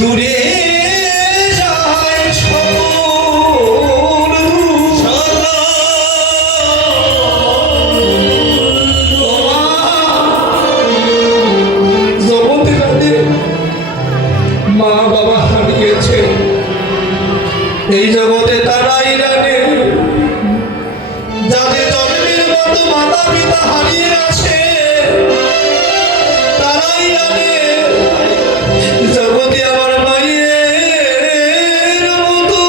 দূরে মা বাবা হারিয়েছে, এই জগতে তারাই জানে যাদের জন্মের মতো মাতা পিতা হারিয়ে আছে, তারাই জানে জগতে আমার মায়ের মতো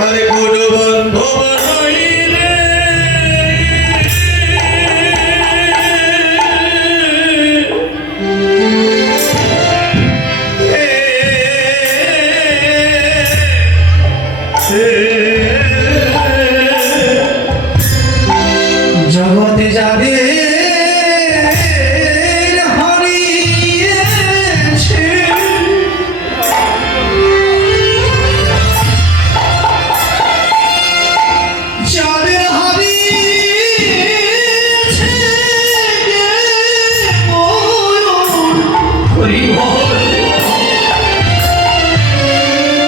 আর কোনো বান্ধব জগতে যাবে হারিয়েছে, যাদের হারিয়েছে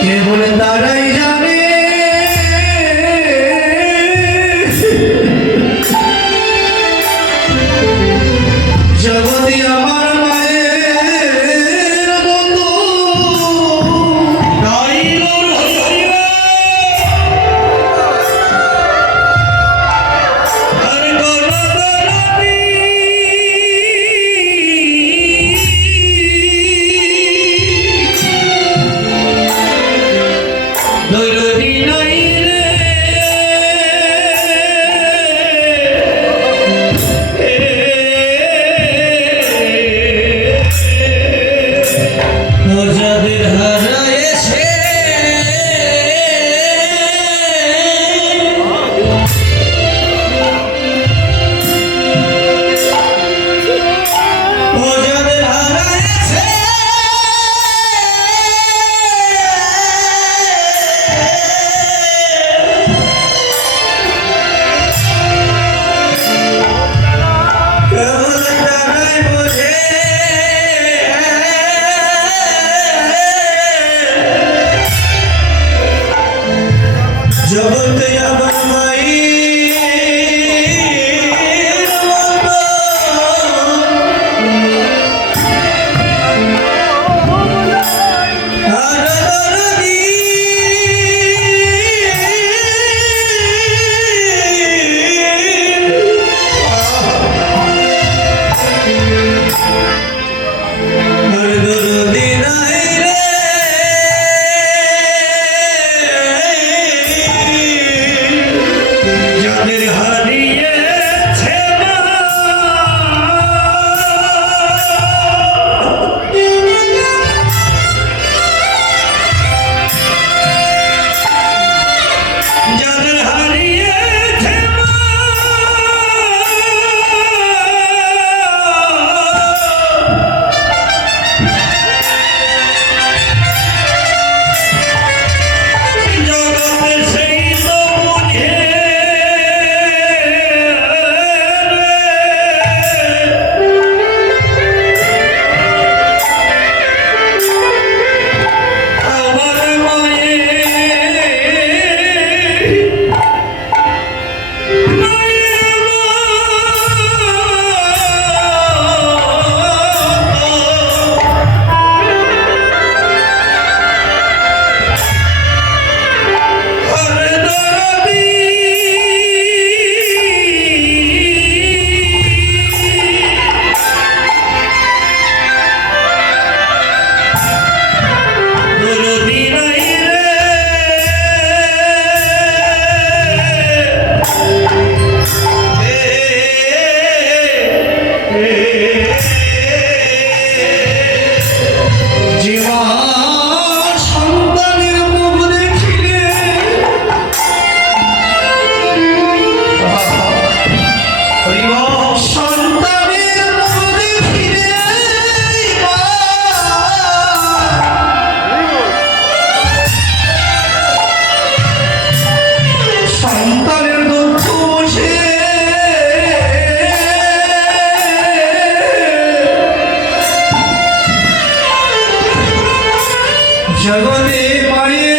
কেবল তারাই জানে জগতে আমার মায়ের মতো যে মা সন্তানের মুখ দেখিলে সন্তানের মুখ দেখিলে মা সন্তানের দুঃখ বসে জগতে পায়ে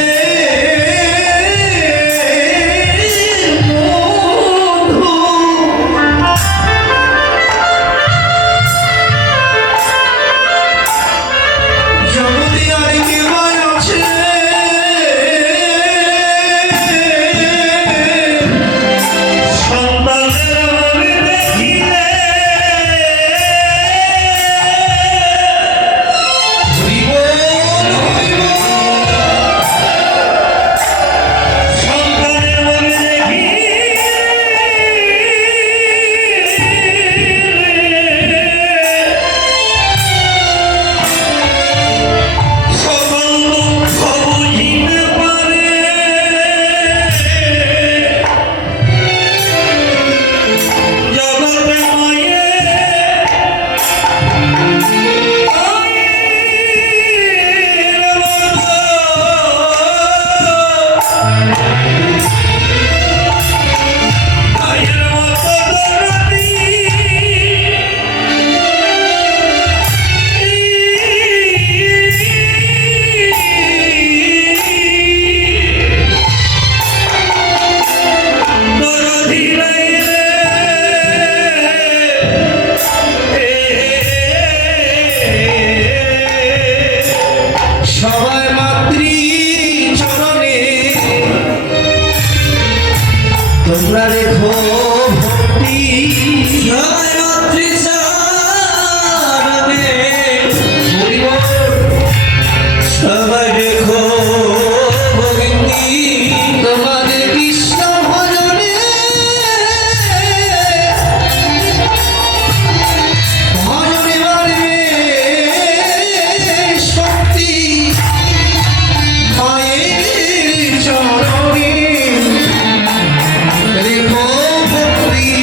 জগতে আর কেউ আছে সন্তানের দেখিলে সবাই মাতৃ চরণে তোমরা রেখো ভক্তি সবাই মাতৃ চরণে সবাই রেখো ভক্তি তোমাদের কৃষ্ণ ভজনে ভজনে বাড়বে শক্তি মায়ের চরণে রেখো ভক্তি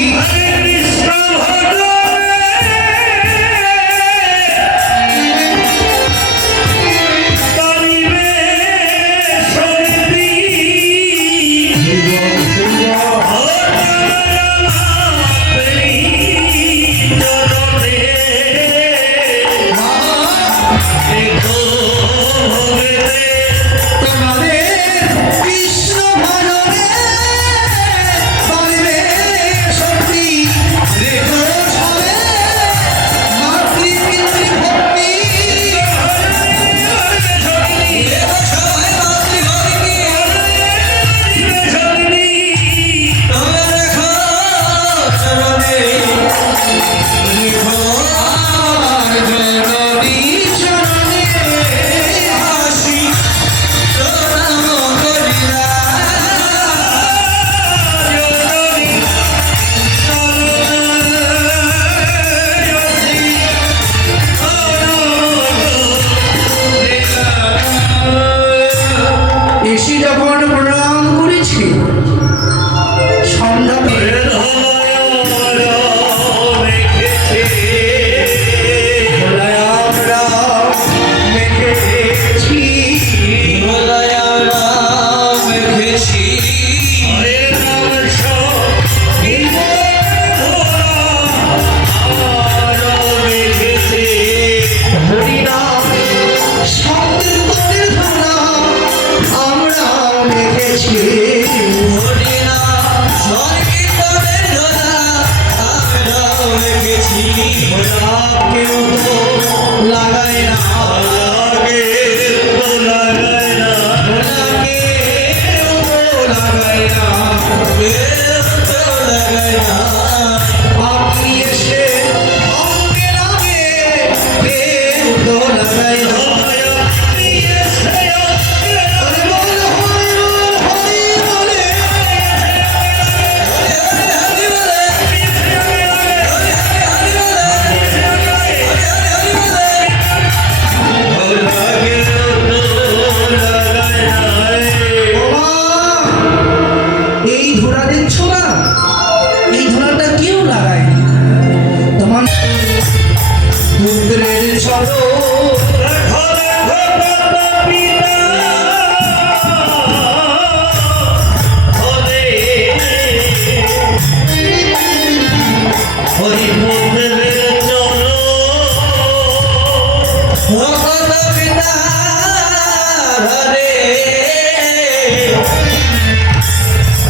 এসে যখন প্রণাম করেছি সন্ধ্যা লাগায় না আপনি এসে অঙ্গের আগে লাগায় না Oh, দেখো দেখো কত পিতা হরে হরিপুত্রের চলো ভগত পিতা হরে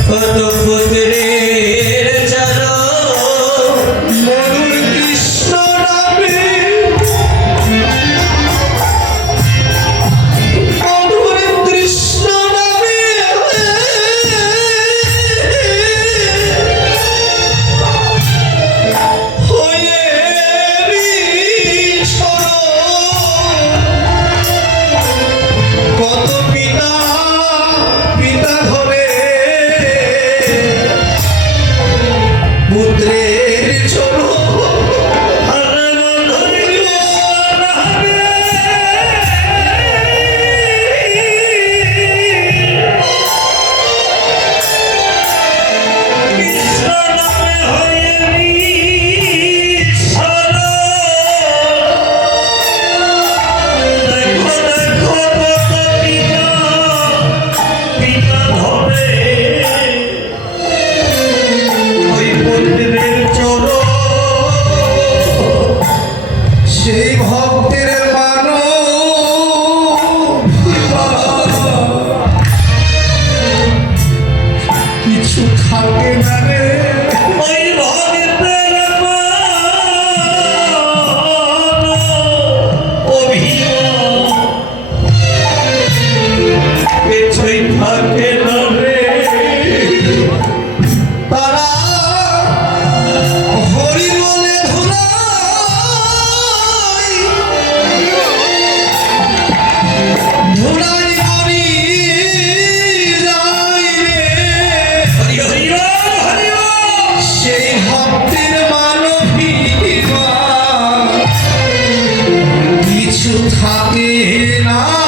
কত পুত্রের চরণ মরুর কৃষ্ণ নামে মধুর কৃষ্ণ নামে হয়ে কত পিতা পিতা ধরে পুত্রের চলো হরে মধুর কৃষ্ণ নামে কৃষ্ণ নামে হয়ে দেখো দেখো কত পিতা পিতা ধরে ওই মন্দিরের চলো সেই ভক্তের মানো কিছু থাকে না রে ওই ভক্তের অভিমান কিছুই থাকে না রে তারা হরি বলে ধুলাই ধুলাই হরি যাই রে হরি হরি হরি সেই ভক্তের মানবীমা কিছু থাকে না